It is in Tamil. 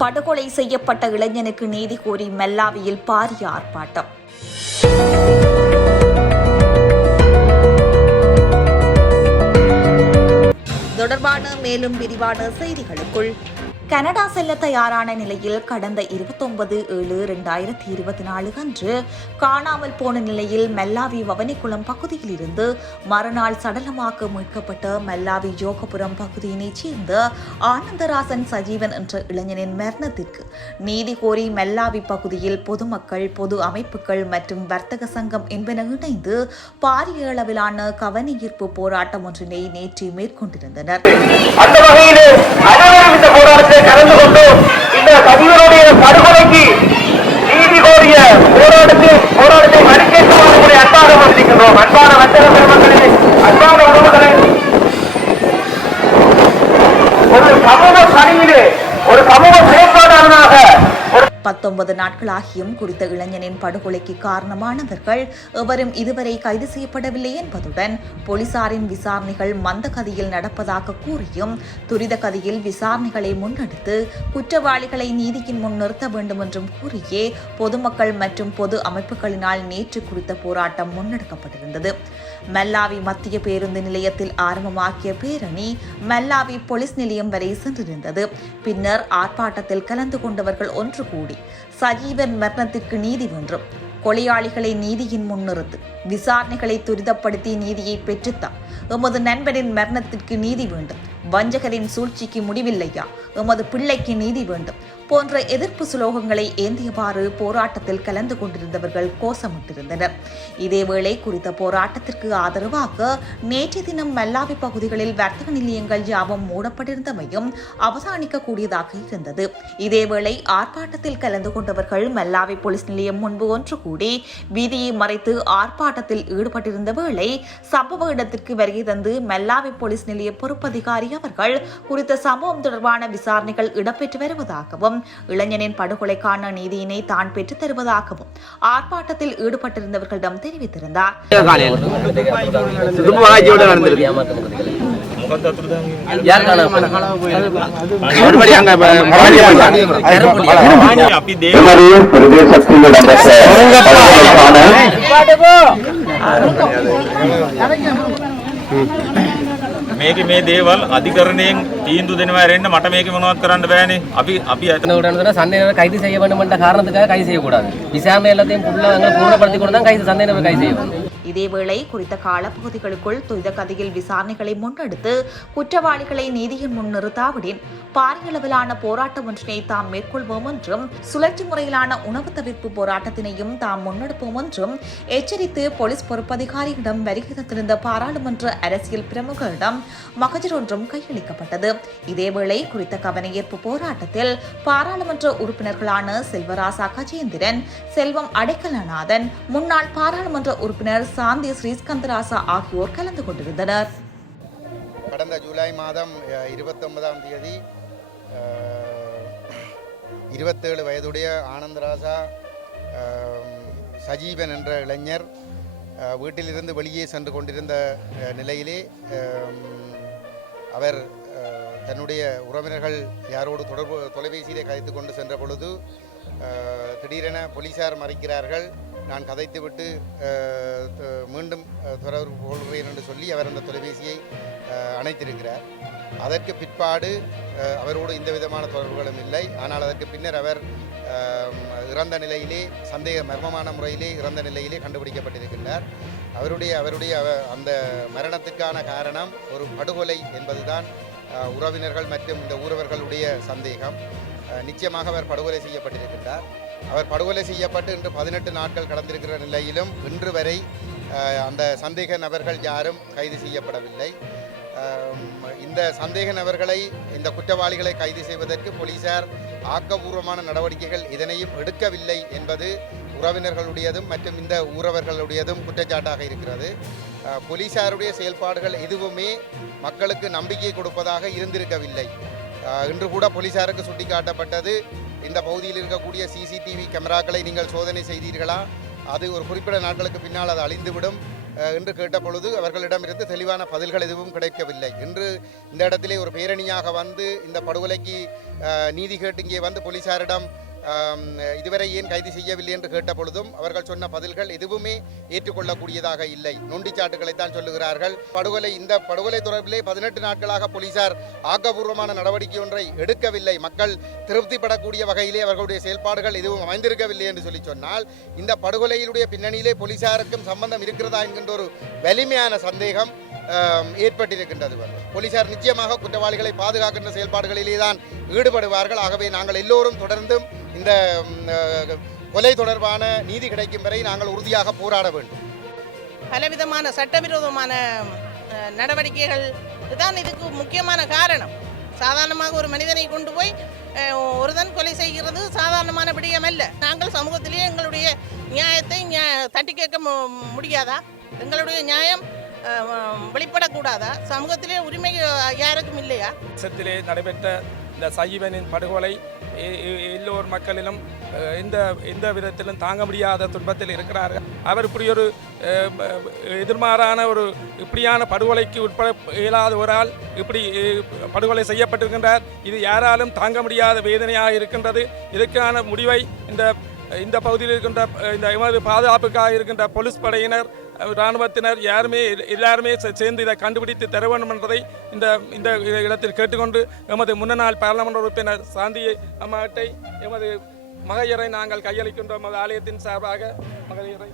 படுகொலை செய்யப்பட்ட இளைஞனுக்கு நீதி கோரி மெல்லாவியில் பாரிய ஆர்ப்பாட்டம். தொடர்பான மேலும் விரிவான செய்திகளுக்குள் கனடா செல்ல தயாரான நிலையில் கடந்த இருபத்தொன்பது ஏழு இரண்டாயிரத்தி இருபத்தி நாலு அன்று காணாமல் போன நிலையில் மெல்லாவி வவனிக்குளம் பகுதியில் இருந்து மறுநாள் சடலமாக மீட்கப்பட்ட மெல்லாவி ஜோகபுரம் பகுதியினைச் சேர்ந்த ஆனந்தராசன் சஜீவன் என்ற இளைஞனின் மரணத்திற்கு நீதி கோரி மெல்லாவி பகுதியில் பொதுமக்கள் பொது அமைப்புகள் மற்றும் வர்த்தக சங்கம் என்பன இணைந்து பாரிய அளவிலான கவனஈர்ப்பு போராட்டம் ஒன்றினை நேற்று மேற்கொண்டிருந்தனர். அந்த கலந்து கொண்டு இந்த சதிகளுடைய படுகொலைக்கு நீதி கோரிய போராட்டத்தில் பத்தொன்பது நாட்களாகியும் குறித்த இளைஞனின் படுகொலைக்கு காரணமானவர்கள் எவரும் இதுவரை கைது செய்யப்படவில்லை என்பதுடன் போலீசாரின் விசாரணைகள் மந்த கதியில் நடப்பதாக கூறியும் துரித கதியில் விசாரணைகளை முன்னெடுத்து குற்றவாளிகளை நீதியின் முன் நிறுத்த வேண்டும் என்றும் கூறியே பொதுமக்கள் மற்றும் பொது அமைப்புகளினால் நேற்று குறித்த போராட்டம் முன்னெடுக்கப்பட்டிருந்தது. மல்லாவி மத்திய பேருந்து நிலையத்தில் ஆரம்பமாக்கிய பேரணி மல்லாவி போலீஸ் நிலையம் வரை சென்றிருந்தது. பின்னர் ஆர்ப்பாட்டத்தில் கலந்து கொண்டவர்கள் ஒன்று கூடி சஜீவன் மரணத்திற்கு நீதி வென்றும் கொலையாளிகளை நீதியின் முன்னிறுத்து விசாரணைகளை துரிதப்படுத்தி நீதியை பெற்றுத்தான். எமது நண்பரின் மரணத்திற்கு நீதி வேண்டும். வஞ்சகரின் சூழ்ச்சிக்கு முடிவில்லையா? எமது பிள்ளைக்கு நீதி வேண்டும். போன்ற எதிர்ப்பு சுலோகங்களை ஏந்தியவாறு போராட்டத்தில் கலந்து கொண்டிருந்தவர்கள் கோஷமிட்டிருந்தனர். இதேவேளை குறித்த போராட்டத்திற்கு ஆதரவாக நேற்றைய தினம் மல்லாவி பகுதிகளில் வர்த்தக நிலையங்கள் யாவும் மூடப்பட்டிருந்தமையும் அவதானிக்கக்கூடியதாக இருந்தது. இதேவேளை ஆர்ப்பாட்டத்தில் கலந்து கொண்டவர்கள் மல்லாவி போலீஸ் நிலையம் முன்பு ஒன்று கூடி வீதியை மறைத்து ஆர்ப்பாட்டத்தில் ஈடுபட்டிருந்த வேளை சம்பவ இடத்திற்கு வருகை தந்து மல்லாவி போலீஸ் நிலைய பொறுப்பதிகாரி அவர்கள் குறித்த சம்பவம் தொடர்பான விசாரணைகள் இடம்பெற்று வருவதாகவும் என்றும் இளைஞனின் படுகொலைக்கான நீதியினை தான் பெற்றுத் தருவதாகவும் ஆர்ப்பாட்டத்தில் ஈடுபட்டிருந்தவர்களிடம் தெரிவித்திருந்தார். මේක මේ දේවල් අධිකරණයෙන් තීන්දු දෙනවා රෙන්න මට මේක මොනවත් කරන්න බෑනේ අපි අපි ඇත உடனே சந்தேகம் கைது செய்ய வேண்டும் என்ற காரணத்துக்காக கைது செய்யக்கூடாது விசாரணை எல்லாத்தையும் ஃபுல்லாக பூர்ணப்படுத்தி கொண்டு தான் கைது சந்தேகம் கைது செய்ய வேண்டும் இதேவேளை குறித்த காலப்பகுதிகளுக்குள் துரித கதையில் விசாரணைகளை முன்னெடுத்து குற்றவாளிகளை நீதியின் முன் நிறுத்தாவிடின். பாரியளவிலான போராட்டம் ஒன்றினை தாம் மேற்கொள்வோம் என்றும் சுழற்சி முறையிலான உணவு தவிர்ப்பு போராட்டத்தினையும் தாம் முன்னெடுப்போம் என்றும் எச்சரித்து போலீஸ் பொறுப்பதிகாரியிடம் வருகை தந்திருந்த பாராளுமன்ற அரசியல் பிரமுகரிடம் மகஜர் ஒன்றும் கையளிக்கப்பட்டது. இதேவேளை குறித்த கவனஈர்ப்பு போராட்டத்தில் பாராளுமன்ற உறுப்பினர்களான செல்வராசா கஜேந்திரன் செல்வம் அடைக்கலநாதன் முன்னாள் பாராளுமன்ற உறுப்பினர் சாந்தி ஸ்ரீஸ்கந்தராசா ஆகியோர் கலந்து கொண்டிருந்தனர். கடந்த ஜூலை மாதம் இருபத்தொன்பதாம் தேதி இருபத்தேழு வயதுடைய ஆனந்தராசா சஜீவன் என்ற இளைஞர் வீட்டிலிருந்து வெளியே சென்று கொண்டிருந்த நிலையிலே அவர் தன்னுடைய உறவினர்கள் யாரோடு தொடர்பு தொலைபேசியிலே கதைத்து கொண்டு சென்ற பொழுது திடீரென போலீசார் மறைக்கிறார்கள். நான் கதைத்துவிட்டு மீண்டும் அஹ், தொடர்பு கொள்கிறேன் என்று சொல்லி அவர் அந்த தொலைபேசியை அணைத்திருக்கிறார். அதற்கு பிற்பாடு அவரோடு எந்த விதமான தொடர்புகளும் இல்லை. ஆனால் அதற்கு பின்னர் அவர் இறந்த நிலையிலே சந்தேக மர்மமான முறையிலே இறந்த நிலையிலே கண்டுபிடிக்கப்பட்டிருக்கின்றார். அவருடைய அவருடைய அந்த மரணத்துக்கான காரணம் ஒரு படுகொலை என்பதுதான் உறவினர்கள் மற்றும் இந்த ஊரவர்களுடைய சந்தேகம். நிச்சயமாக அவர் படுகொலை செய்யப்பட்டிருக்கின்றார். அவர் படுகொலை செய்யப்பட்டு இன்று பதினெட்டு நாட்கள் கடந்திருக்கிற நிலையிலும் இன்று வரை அந்த சந்தேக நபர்கள் யாரும் கைது செய்யப்படவில்லை. இந்த சந்தேக நபர்களை இந்த குற்றவாளிகளை கைது செய்வதற்கு போலீசார் ஆக்கபூர்வமான நடவடிக்கைகள் இதனையும் எடுக்கவில்லை என்பது உறவினர்களுடையதும் மற்றும் இந்த ஊரவர்களுடையதும் குற்றச்சாட்டாக இருக்கிறது. போலீசாருடைய செயல்பாடுகள் எதுவுமே மக்களுக்கு நம்பிக்கை கொடுப்பதாக இருந்திருக்கவில்லை. இன்று கூட போலீசாருக்கு சுட்டிக்காட்டப்பட்டது. இந்த பகுதியில் இருக்கக்கூடிய சிசிடிவி கேமராக்களை நீங்கள் சோதனை செய்தீர்களா? அது ஒரு குறிப்பிட்ட நாட்களுக்கு பின்னால் அது அழிந்துவிடும். என்று கேட்ட பொழுது அவர்களிடமிருந்து தெளிவான பதில்கள் எதுவும் கிடைக்கவில்லை. இன்று இந்த இடத்திலே ஒரு பேரணியாக வந்து இந்த படுகொலைக்கு நீதி கேட்டு இங்கே வந்து போலீசாரிடம் இதுவரை ஏன் கைது செய்யவில்லை என்று கேட்ட பொழுதும் அவர்கள் சொன்ன பதில்கள் எதுவுமே ஏற்றுக்கொள்ளக்கூடியதாக இல்லை. நொண்டிச்சாட்டுகளைத்தான் சொல்லுகிறார்கள். படுகொலை இந்த படுகொலை தொடர்பிலே பதினெட்டு நாட்களாக போலீசார் ஆக்கப்பூர்வமான நடவடிக்கை ஒன்றை எடுக்கவில்லை. மக்கள் திருப்திப்படக்கூடிய வகையிலே அவர்களுடைய செயல்பாடுகள் எதுவும் அமைந்திருக்கவில்லை என்று சொல்லி சொன்னால் இந்த படுகொலையினுடைய பின்னணியிலே போலீசாருக்கும் சம்பந்தம் இருக்கிறதா என்கின்ற ஒரு வலிமையான சந்தேகம் ஏற்பட்டிருக்கின்றது. போலீசார் நிச்சயமாக குற்றவாளிகளை பாதுகாக்கின்ற செயல்பாடுகளிலே தான் ஈடுபடுவார்கள். ஆகவே நாங்கள் எல்லோரும் தொடர்ந்தும் இந்த கொலை தொடர்பான நீதி கிடைக்கும் வரை நாங்கள் உறுதியாக போராட வேண்டும். பலவிதமான சட்டவிரோதமான நடவடிக்கைகள் தான் இதுக்கு முக்கியமான காரணம். சாதாரணமாக ஒரு மனிதனை கொண்டு போய் ஒருதன் கொலை செய்கிறது சாதாரணமான விடயம் அல்ல. நாங்கள் சமூகத்திலேயே எங்களுடைய நியாயத்தை நியா- தட்டி கேட்க மு- முடியாதா? எங்களுடைய நியாயம் வெளிப்படக்கூடாதா? சமூகத்திலே உரிமை யாருக்கும் இல்லையா? நடைபெற்ற இந்த சஜீவனின் படுகொலை எல்லோர் மக்களிலும் எந்த எந்த விதத்திலும் தாங்க முடியாத துன்பத்தில் இருக்கிறார்கள். அவர் இப்படி ஒரு எதிர்மாறான ஒரு இப்படியான படுகொலைக்கு உட்பட இயலாத ஒரு ஆள் இப்படி படுகொலை செய்யப்பட்டிருக்கின்றார். இது யாராலும் தாங்க முடியாத வேதனையாக இருக்கின்றது. இதற்கான முடிவை இந்த இந்த பகுதியில் இருக்கின்ற இந்த எமது பாதுகாப்புக்காக இருக்கின்ற போலீஸ் படையினர் இராணுவத்தினர் யாருமே எல்லாருமே சேர்ந்து இதை கண்டுபிடித்து தர வேண்டும் என்பதை இந்த இந்த இடத்தில் கேட்டுக்கொண்டு எமது முன்னாள் பாராளுமன்ற உறுப்பினர் சாந்தியை அம்மாட்டை எமது மகையரை நாங்கள் கையளிக்கின்ற எமது ஆலயத்தின் சார்பாக மகையரை